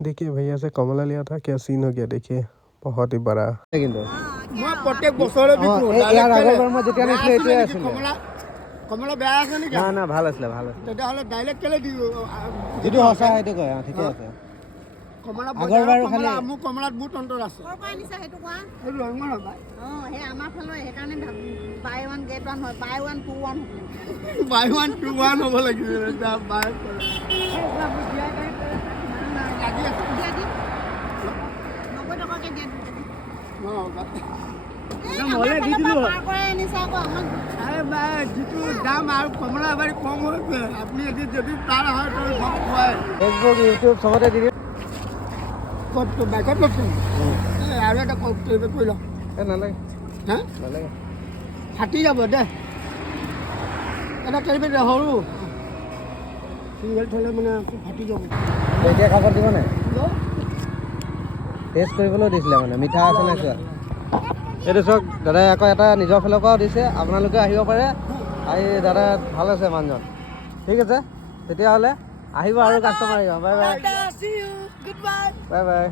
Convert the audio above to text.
देखिए भैया से कमला लिया था, क्या सीन हो गया देखिए, बहुत ही बड़ा। मैं प्रत्येक বছৰে বিকো ইয়াৰ আগৰ মই যেতিয়া নিছিলে এইটোৱে আছিল কমলা বেয়া আছে নেকি না না ভাল আছিল তেতিয়াহ'লে ডাইৰেক্ট কেলে দিও যিটো হসা সেইটো কয় ঠিকে আছে কমলা আগৰবাৰ খালি আমু কমলাত বহুত অন্তৰ আছে কৰ পাই নিছে সেইটো কোৱা এই ৰঙৰ হয় হে আমাৰ ফালে হে কাৰণে বাই 1 গেট 1 হয় বাই 1 2 1 বাই 1 2 1 হ'ব লাগিছিল এটা বাই লাগি আছে দিয়া 90 টকাকে দিয়া মলে দি দিলো পাৰ কৰে নিছা আকৌ আমাক আৰে ভাই যিটো দাম আৰু কমলা বাৰি কম হৈছে আপুনি যদি পাৰ হয় তো সব খুৱাই ফেসবুক ইউটিউব সবতে দি দিম কত বাইকত লছো আৰু এটা কল কৰি ল নালাগে হা নালাগে ফাটি যাব দে এটা কৰিবি হৰু সিঙ্গেল থলে মানে ফাটি যাব এতিয়া খাব দিব না টেষ্ট কৰিবলৈ দিছিলে মানে মিঠা আছে নাই চোৱা এইটো চাওক দাদাই আকৌ এটা নিজৰ ফালৰ পৰাও দিছে আপোনালোকে আহিব পাৰে আহি দাদা ভাল আছে মানুহজন ঠিক আছে তেতিয়াহ'লে আহিব আৰু কাষ্টমাৰ আহিব বাই বাই বাই বাই